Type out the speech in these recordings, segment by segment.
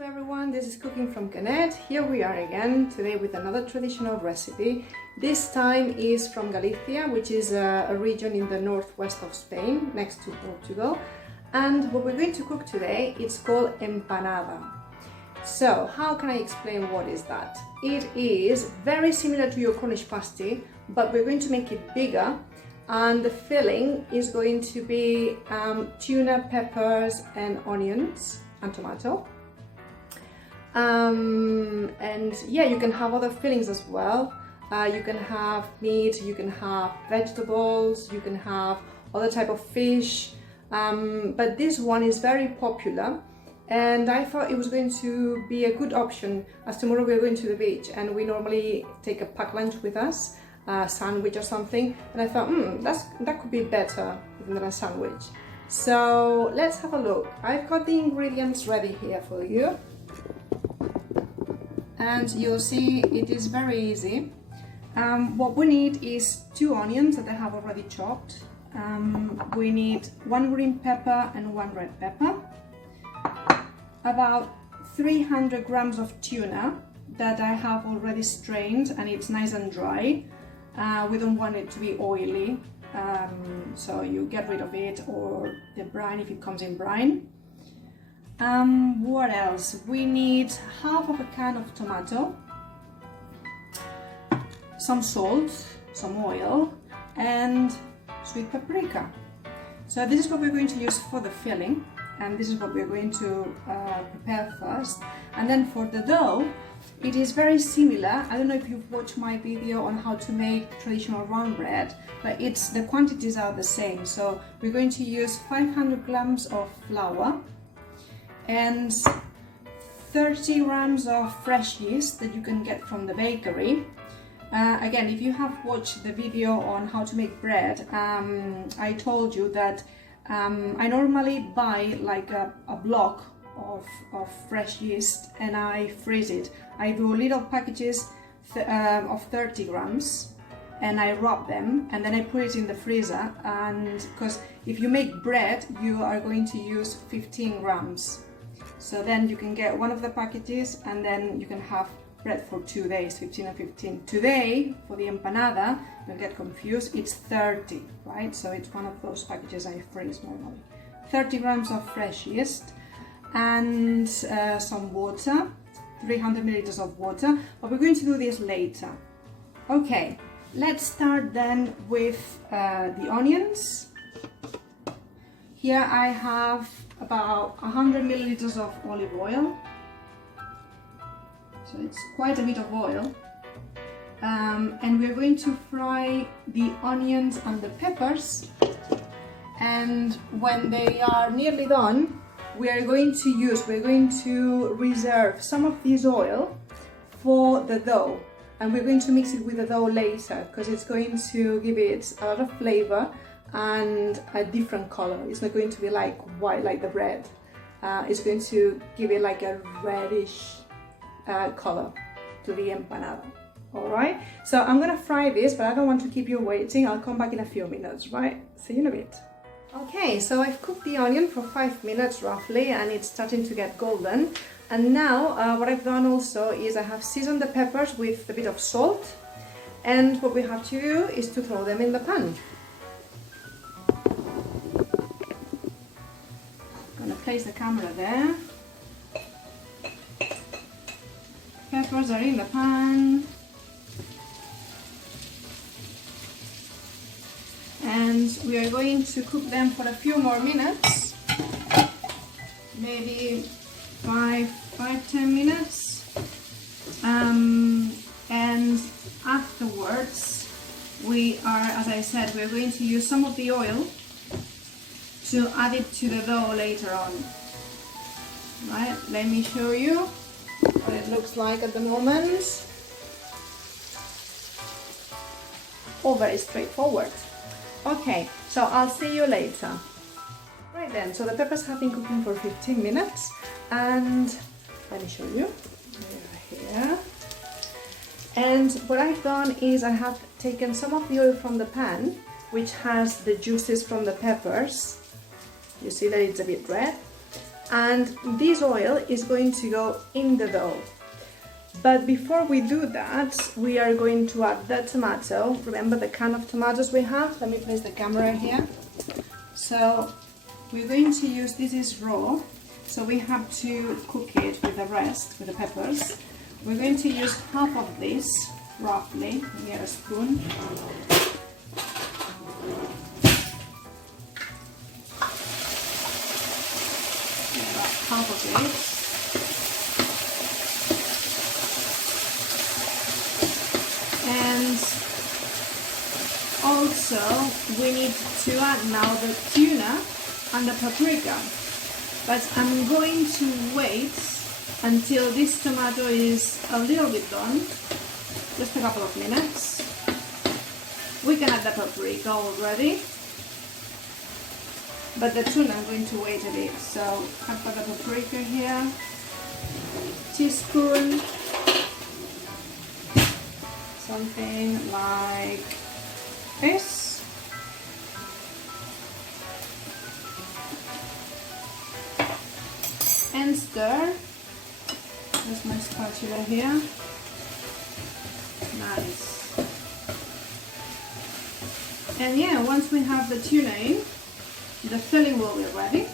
to everyone, this is Cooking from Canet. Here we are again today with another traditional recipe. This time is from Galicia, which is a region in the northwest of Spain, next to Portugal. And what we're going to cook today, it's called empanada. So how can I explain what is that? It is very similar to your Cornish pasty, but we're going to make it bigger. And the filling is going to be tuna, peppers and onions and tomato. And yeah, you can have other fillings as well. You can have meat, you can have vegetables, you can have other type of fish. But this one is very popular. And I thought it was going to be a good option as tomorrow we're going to the beach and we normally take a packed lunch with us. A sandwich or something, and I thought that could be better than a sandwich. So let's have a look. I've got the ingredients ready here for you, and you'll see it is very easy. What we need is 2 onions that I have already chopped. We need 1 green pepper and 1 red pepper, about 300 grams of tuna that I have already strained and it's nice and dry. We don't want it to be oily, so you get rid of it, or the brine if it comes in brine. What else? We need half of a can of tomato, some salt, some oil and sweet paprika. So this is what we're going to use for the filling, and this is what we're going to prepare first. And then for the dough, it is very similar. I don't know if you've watched my video on how to make traditional round bread, but the quantities are the same. So we're going to use 500 grams of flour and 30 grams of fresh yeast that you can get from the bakery. Again, if you have watched the video on how to make bread, I told you that I normally buy like a block of fresh yeast and I freeze it. I do little packages of 30 grams and I wrap them and then I put it in the freezer, and because if you make bread you are going to use 15 grams, so then you can get one of the packages and then you can have bread for 2 days, 15 and 15. Today for the empanada, don't get confused, it's 30, right? So it's one of those packages I freeze normally. 30 grams of fresh yeast and some water, 300 milliliters of water, but we're going to do this later. Okay, let's start then with the onions. Here I have about 100 milliliters of olive oil, so it's quite a bit of oil, and we're going to fry the onions and the peppers, and when they are nearly done, we're going to reserve some of this oil for the dough, and we're going to mix it with the dough later because it's going to give it a lot of flavor and a different color. It's not going to be like white like the bread. It's going to give it like a reddish color to the empanada. Alright, so I'm gonna fry this, but I don't want to keep you waiting. I'll come back in a few minutes, right? See you in a bit. Okay, so I've cooked the onion for 5 minutes roughly and it's starting to get golden. And now what I've done also is I have seasoned the peppers with a bit of salt, and what we have to do is to throw them in the pan. I'm gonna place the camera there. Peppers are in the pan. And we are going to cook them for a few more minutes, maybe 5-10 minutes, and afterwards we are, as I said, we're going to use some of the oil to add it to the dough later on. Right, let me show you what it looks like at the moment. Oh, very straightforward. Okay, so I'll see you later. Right then, so the peppers have been cooking for 15 minutes and let me show you. They are here. And what I've done is I have taken some of the oil from the pan, which has the juices from the peppers. You see that it's a bit red. and this oil is going to go in the dough. But before we do that, we are going to add the tomato. Remember the can of tomatoes we have? Let me place the camera here. So we're going to use, this is raw, so we have to cook it with the rest, with the peppers. We're going to use half of this, roughly. Let me get a spoon. About half of it. And also we need to add now the tuna and the paprika. But I'm going to wait until this tomato is a little bit done, just a couple of minutes. We can add the paprika already, but the tuna I'm going to wait a bit. So I've got the paprika here, teaspoon, something like this. And stir. There's my spatula here. Nice. And yeah, once we have the tuna in, the filling will be ready.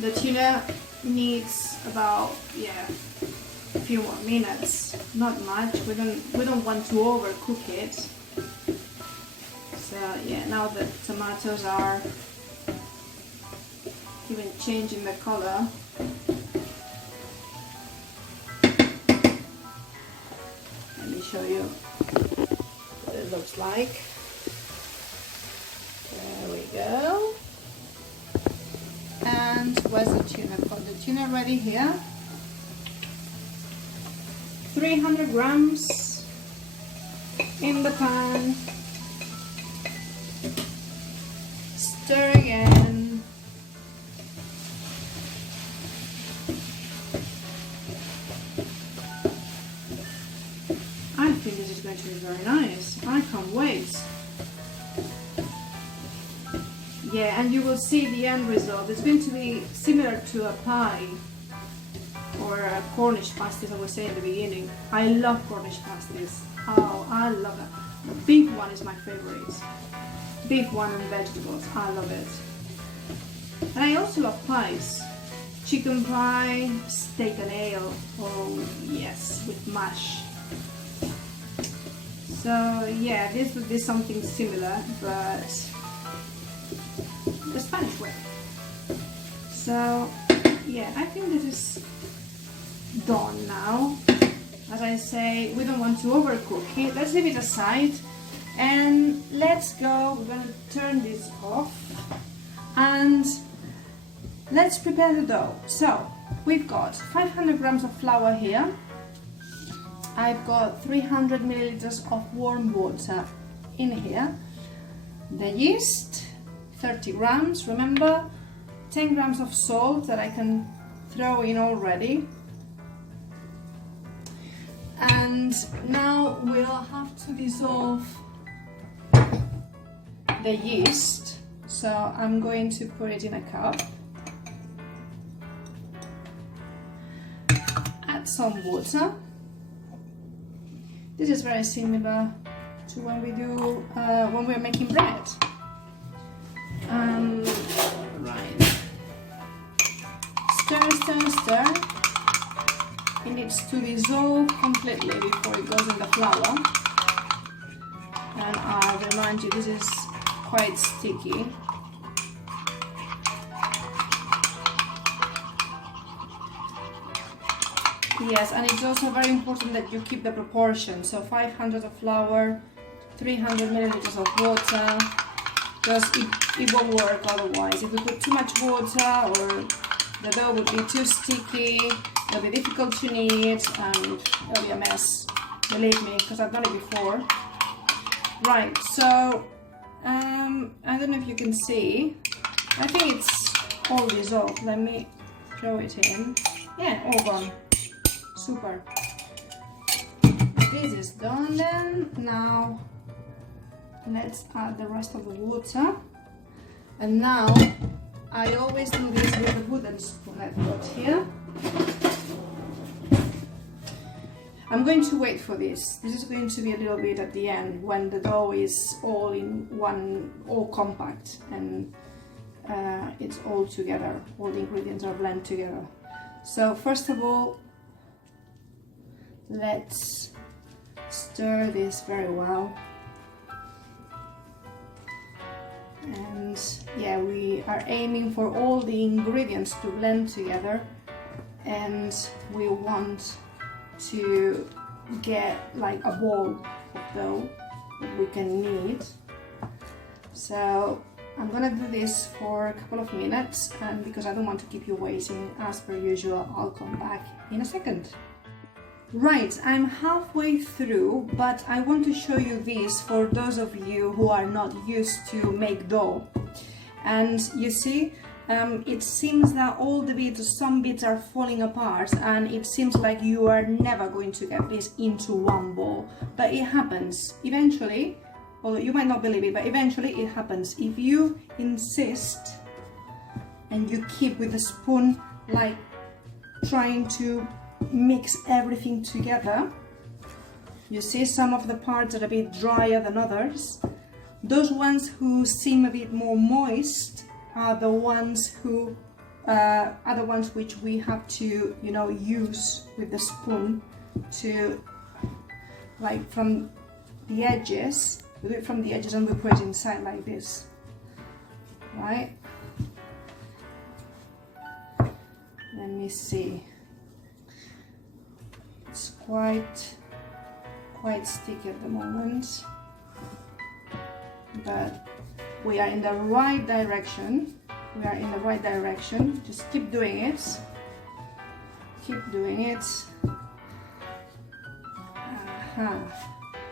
The tuna needs about a few more minutes, not much. We don't want to overcook it. So yeah, now the tomatoes are even changing the color. Let me show you what it looks like. There we go. And where's the tuna? I've got the tuna ready here. 300 grams in the pan. Stir again. I think this is going to be very nice. I can't wait. Yeah, and you will see the end result. It's going to be similar to a pie or a Cornish pasties, I was saying at the beginning. I love Cornish pasties. Oh, I love it. The beef one is my favorite. Beef one and vegetables. I love it. And I also love pies. Chicken pie, steak and ale. Oh yes, with mash. So yeah, this would be something similar, but the Spanish way. So yeah, I think this is done now. As I say, we don't want to overcook it. Let's leave it aside and let's go. We're gonna turn this off and let's prepare the dough. So we've got 500 grams of flour here. I've got 300 milliliters of warm water in here. The yeast, 30 grams, remember, 10 grams of salt that I can throw in already. And now we'll have to dissolve the yeast. So I'm going to put it in a cup. Add some water. This is very similar to when we do when we're making bread. Right. Stir, stir, stir. It needs to dissolve completely before it goes in the flour. And I'll remind you, this is quite sticky. Yes, and it's also very important that you keep the proportion. So 500 of flour, 300 milliliters of water, because it won't work otherwise. If we put too much water, or the dough would be too sticky, it'll be difficult to knead, and it'll be a mess. Believe me, because I've done it before. Right, so I don't know if you can see. I think it's all dissolved. Let me throw it in. Yeah, all gone. Super. This is done then. Now let's add the rest of the water. And now I always do this with a wooden spoon I've got here. I'm going to wait for this. This is going to be a little bit at the end when the dough is all in one, all compact, and it's all together. All the ingredients are blended together. So first of all, let's stir this very well. And yeah, we are aiming for all the ingredients to blend together, and we want to get like a ball of dough that we can knead. So I'm gonna do this for a couple of minutes, and because I don't want to keep you waiting, as per usual, I'll come back in a second. Right, I'm halfway through, but I want to show you this for those of you who are not used to make dough. And you see, it seems that all the bits, some bits are falling apart, and it seems like you are never going to get this into one ball. But it happens eventually, although you might not believe it, but eventually it happens. If you insist and you keep with the spoon, like trying to mix everything together, you see some of the parts are a bit drier than others. Those ones who seem a bit more moist are the ones who which we have to, you know, use with the spoon to, like, from the edges. We do it from the edges and we put it inside like this, right? Let me see. It's quite sticky at the moment, but we are in the right direction. We are in the right direction. Just keep doing it. Keep doing it.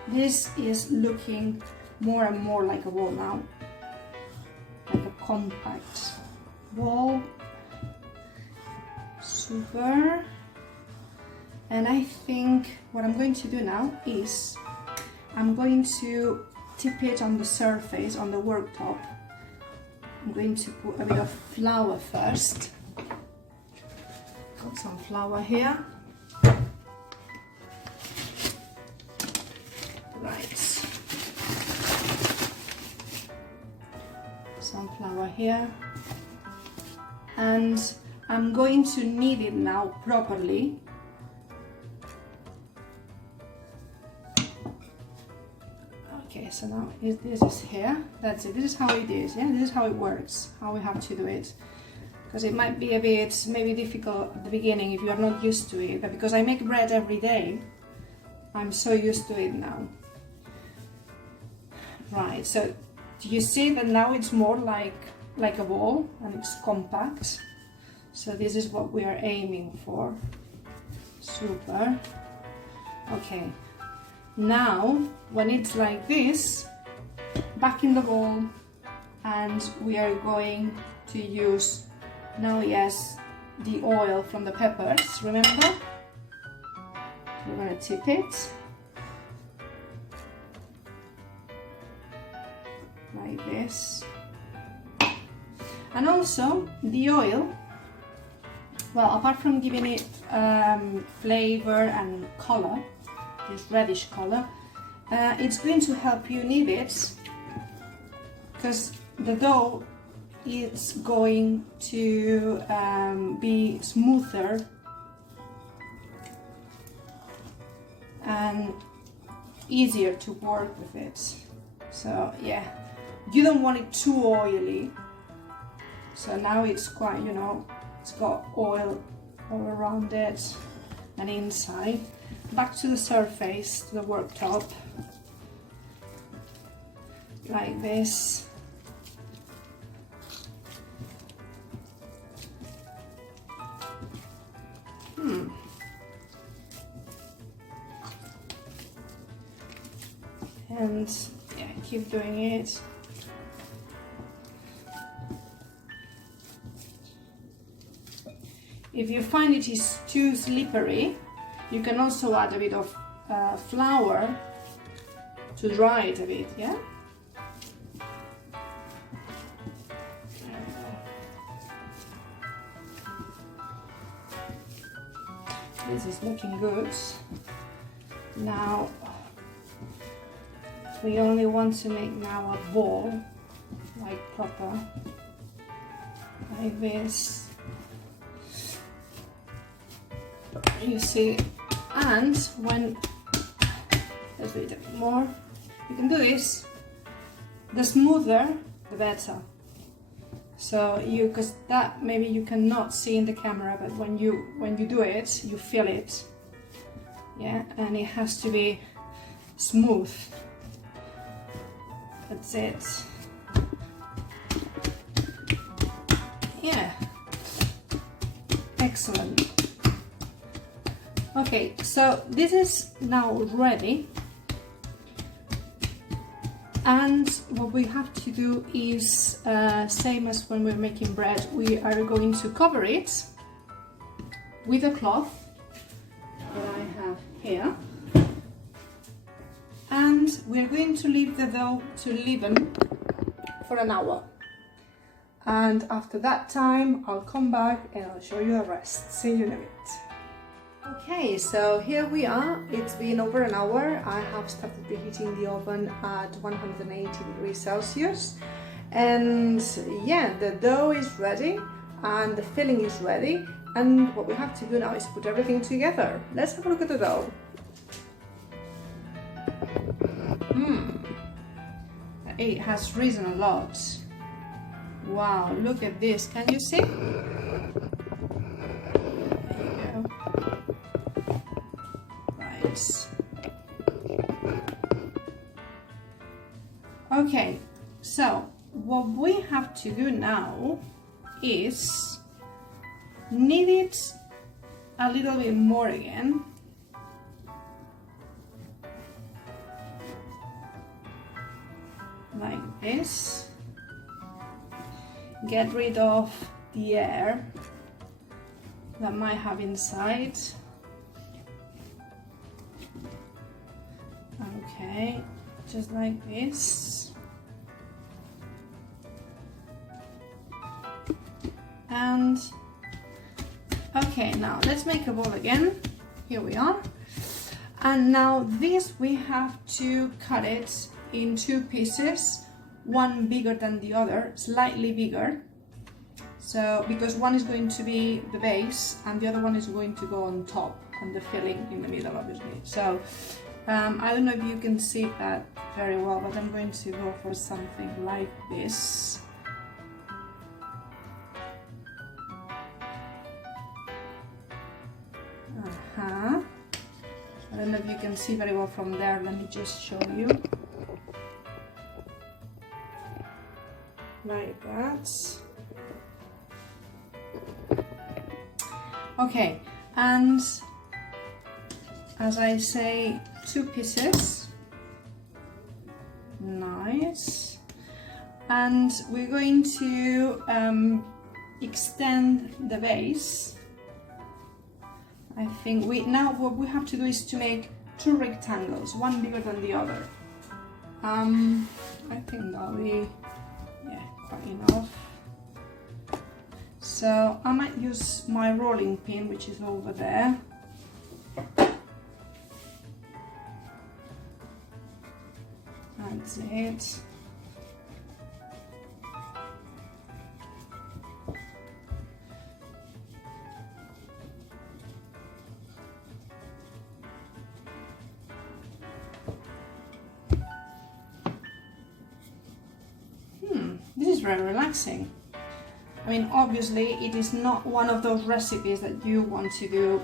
This is looking more and more like a ball now, like a compact ball. Super. And I think what I'm going to do now is I'm going to tip it on the surface, on the worktop. I'm going to put a bit of flour first. Got some flour here. Right. Some flour here. And I'm going to knead it now properly. Okay, so now this is here. That's it. This is how it is. Yeah, this is how it works. How we have to do it. Because it might be a bit maybe difficult at the beginning if you are not used to it. But because I make bread every day, I'm so used to it now. Right. So do you see that now it's more like a ball and it's compact? So this is what we are aiming for. Super. Okay. Now, when it's like this, back in the bowl, and we are going to use now, yes, the oil from the peppers, remember? We're going to tip it like this. And also the oil, well, apart from giving it flavor and color, this reddish color, it's going to help you knead it, because the dough is going to be smoother and easier to work with it. So yeah, you don't want it too oily. So now it's quite, you know, it's got oil all around it and inside. Back to the surface, to the worktop, like this. And yeah, keep doing it. If you find it is too slippery, you can also add a bit of flour to dry it a bit, yeah? There we go. This is looking good. Now we only want to make now a ball, like proper, like this. You see, and when let's do it a bit more. You can do this. The smoother, the better. So because that maybe you cannot see in the camera, but when you do it, you feel it. Yeah, and it has to be smooth. That's it. Yeah. Excellent. Okay, so this is now ready. And what we have to do is same as when we're making bread. We are going to cover it with a cloth that I have here, and we're going to leave the dough to leaven for an hour. And after that time, I'll come back and I'll show you the rest. See you in a bit. Okay, so here we are. It's been over an hour. I have started preheating the oven at 180 degrees Celsius. And yeah, the dough is ready and the filling is ready. And what we have to do now is put everything together. Let's have a look at the dough. It has risen a lot. Wow, look at this. Can you see? Okay, so what we have to do now is knead it a little bit more again. Like this. Get rid of the air that might have inside. Okay, just like this. And okay, now let's make a ball again. Here we are. And now this we have to cut it in two pieces, one bigger than the other, slightly bigger. So because one is going to be the base and the other one is going to go on top and the filling in the middle, obviously. So I don't know if you can see that very well, but I'm going to go for something like this. I don't know if you can see very well from there. Let me just show you. Like that. Okay, and as I say, two pieces. Nice. And we're going to extend the base. I think now what we have to do is to make two rectangles, one bigger than the other. I think that'll be quite enough. So I might use my rolling pin, which is over there. That's it. This is very relaxing. I mean, obviously it is not one of those recipes that you want to do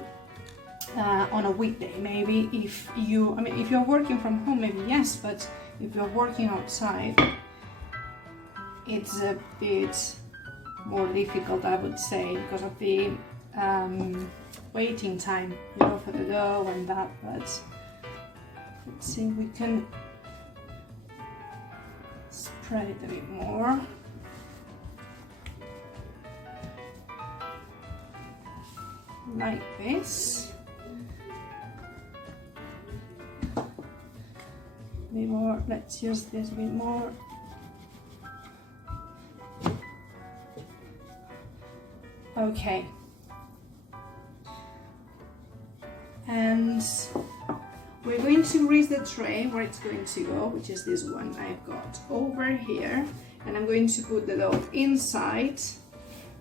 on a weekday. Maybe if you're working from home, maybe yes, but if you're working outside, it's a bit more difficult, I would say, because of the waiting time, for the dough and that. But let's see if we can spread it a bit more. Like this. A bit more, let's use this a bit more. Okay. And we're going to grease the tray where it's going to go, which is this one I've got over here. And I'm going to put the dough inside,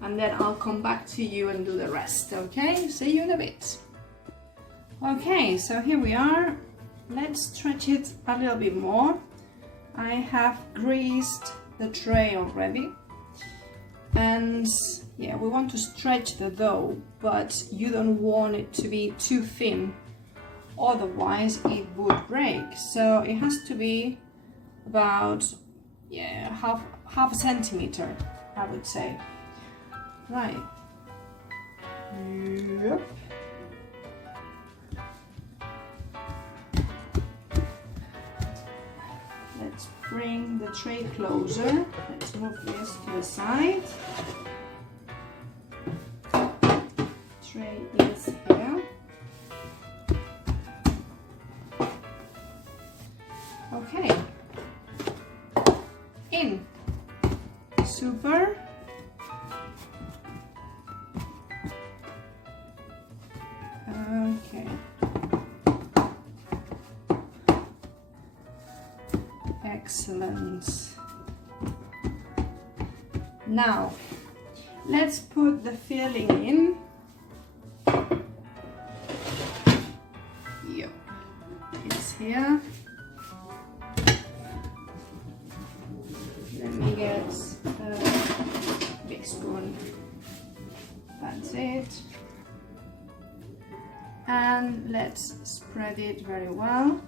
and then I'll come back to you and do the rest, okay? See you in a bit. Okay, so here we are. Let's stretch it a little bit more. I have greased the tray already. And yeah, we want to stretch the dough, but you don't want it to be too thin, otherwise it would break. So it has to be about half a centimeter, I would say. Right. Yep. Let's bring the tray closer. Let's move this to the side. Tray is here. Okay. In. Super. Okay. Excellent. Now, let's put the filling in. Yep, it's here. Let me get a big spoon. That's it. And let's spread it very well.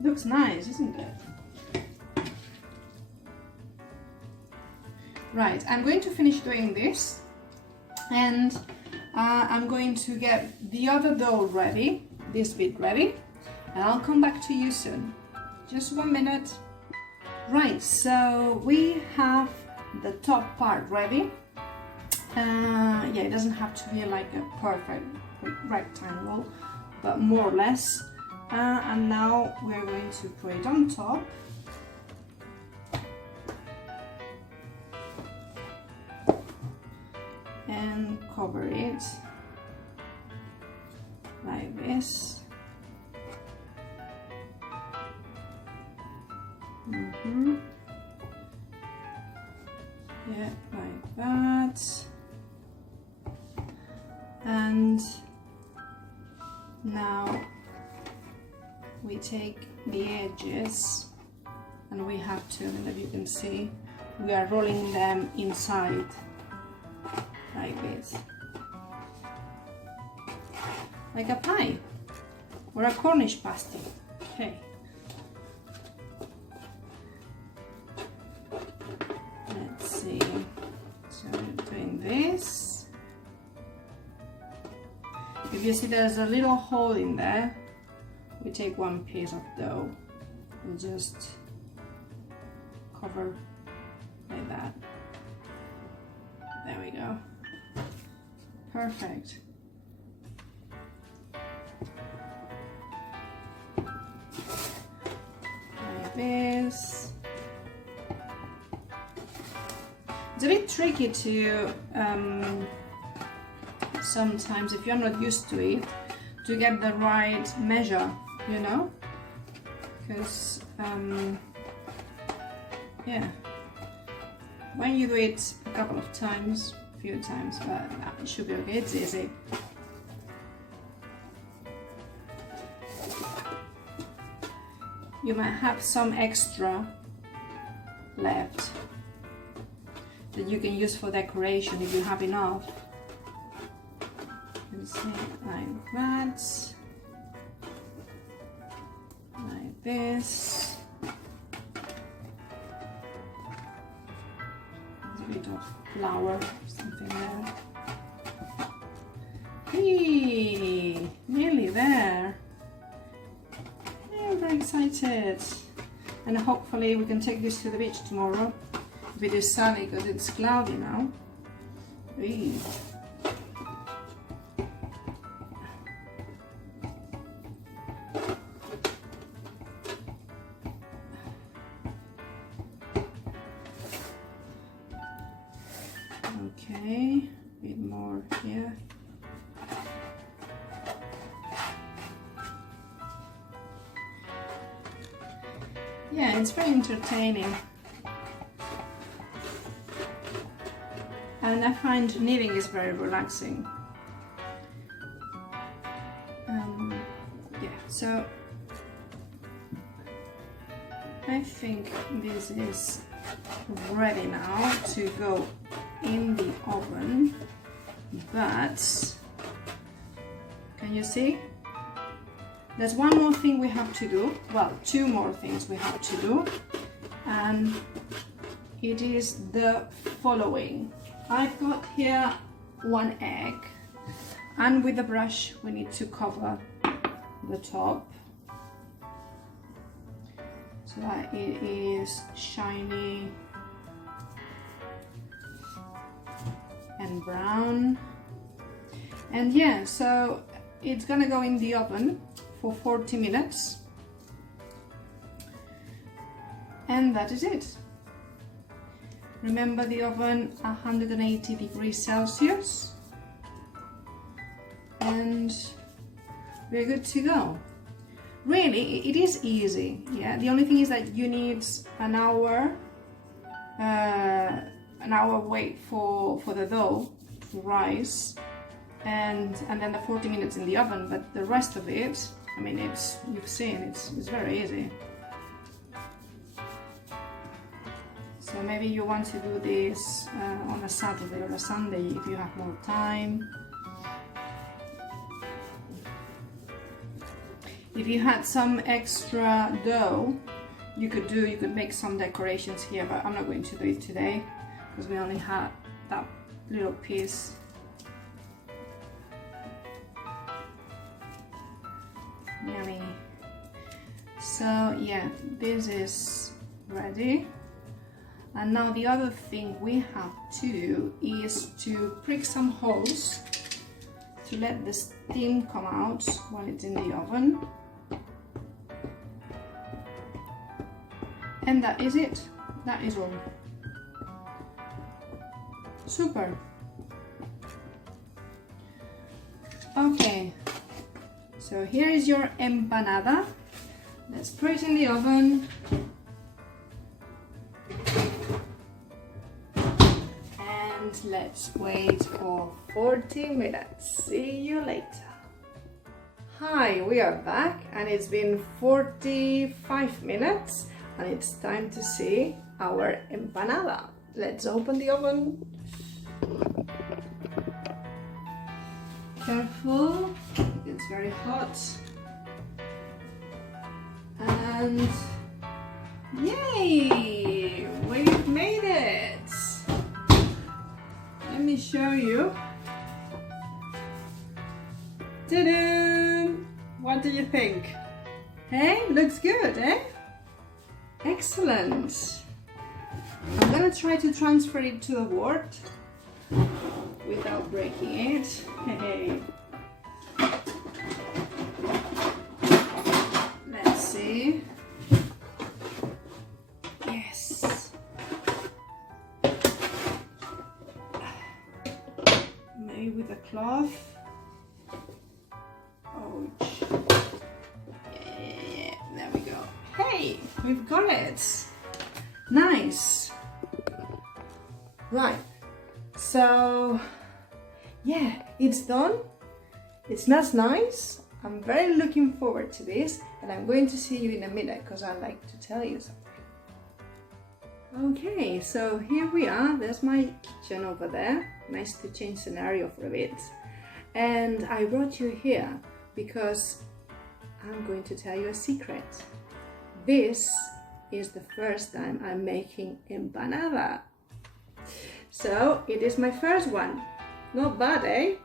Looks nice, isn't it? Right, I'm going to finish doing this, and I'm going to get the other dough ready, this bit ready, and I'll come back to you soon. Just 1 minute. Right, so we have the top part ready. Yeah, it doesn't have to be like a perfect rectangle, but more or less. And now we're going to put it on top. And cover it like this. Yeah, like that. And now we take the edges, and we have to, and as you can see, we are rolling them inside like this, like a pie or a Cornish pasty. Okay. Let's see. So I'm doing this. If you see there's a little hole in there, we take one piece of dough and just cover like that. There we go. Perfect. Like this. It's a bit tricky to sometimes, if you're not used to it, to get the right measure, you know, because yeah, when you do it a couple of times, a few times, but it should be okay, it's easy. You might have some extra left that you can use for decoration if you have enough. And see it like that. Like this. There's a bit of flour or something there. Hey, nearly there. Yeah, I'm very excited. And hopefully we can take this to the beach tomorrow. If it is sunny, because it's cloudy now. Hey. Okay, a bit more here. Yeah, it's very entertaining. And I find kneading is very relaxing. Yeah, so I think this is ready now to go in the oven, but can you see? There's one more thing we have to do, well, two more things we have to do, and it is the following. I've got here one egg, and with the brush we need to cover the top so that it is shiny and brown. And yeah, so it's gonna go in the oven for 40 minutes, and that is it. Remember the oven 180 degrees Celsius, and we're good to go. Really, it is easy. Yeah, the only thing is that you need an hour wait for the dough to rise, and then the 40 minutes in the oven. But the rest of it, I mean, you've seen it's very easy. So maybe you want to do this on a Saturday or a Sunday if you have more time. If you had some extra dough, you could make some decorations here, but I'm not going to do it today because we only had that little piece. Yummy. So yeah, this is ready. And now the other thing we have to do is to prick some holes to let the steam come out while it's in the oven. And that is it. That is all. Super. Okay, so here is your empanada. Let's put it in the oven. And let's wait for 40 minutes. See you later. Hi, we are back and it's been 45 minutes and it's time to see our empanada. Let's open the oven. Careful, it's very hot. And yay! We've made it! Let me show you. Ta-da! What do you think? Hey, looks good, eh? Excellent. I'm gonna try to transfer it to the board without breaking it. Hey. Let's see. Yes. Maybe with a cloth. Ouch. Yeah, there we go. Hey, we've got it. Nice. Right. So, yeah, it's done. It smells nice. I'm very looking forward to this, and I'm going to see you in a minute because I'd like to tell you something. Okay, so here we are. There's my kitchen over there. Nice to change scenario for a bit. And I brought you here because I'm going to tell you a secret. This is the first time I'm making empanada. So it is my first one. Not bad, eh?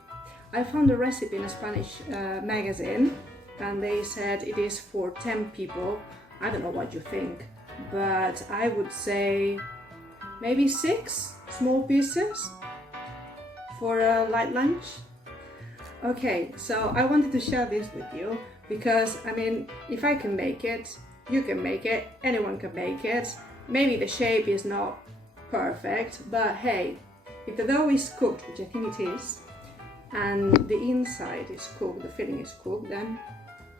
I found a recipe in a Spanish magazine and they said it is for 10 people. I don't know what you think, but I would say maybe 6 small pieces for a light lunch. Okay, so I wanted to share this with you because, I mean, if I can make it, you can make it, anyone can make it. Maybe the shape is not perfect, but hey, if the dough is cooked, which I think it is, and the inside is cooked, the filling is cooked, then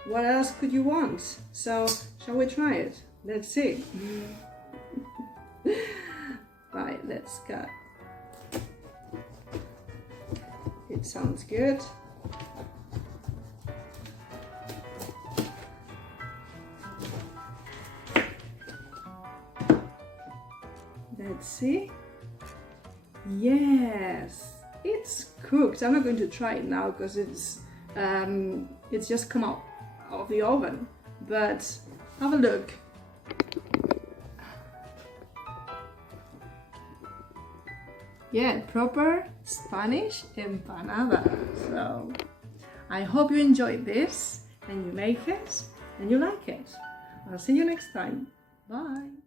what else could you want? So, shall we try it? Let's see. Right, let's cut. It sounds good. Let's see. Yes, it's cooked. I'm not going to try it now because it's just come out of the oven. But have a look. Yeah, proper Spanish empanada. So I hope you enjoyed this and you make it and you like it. I'll see you next time. Bye.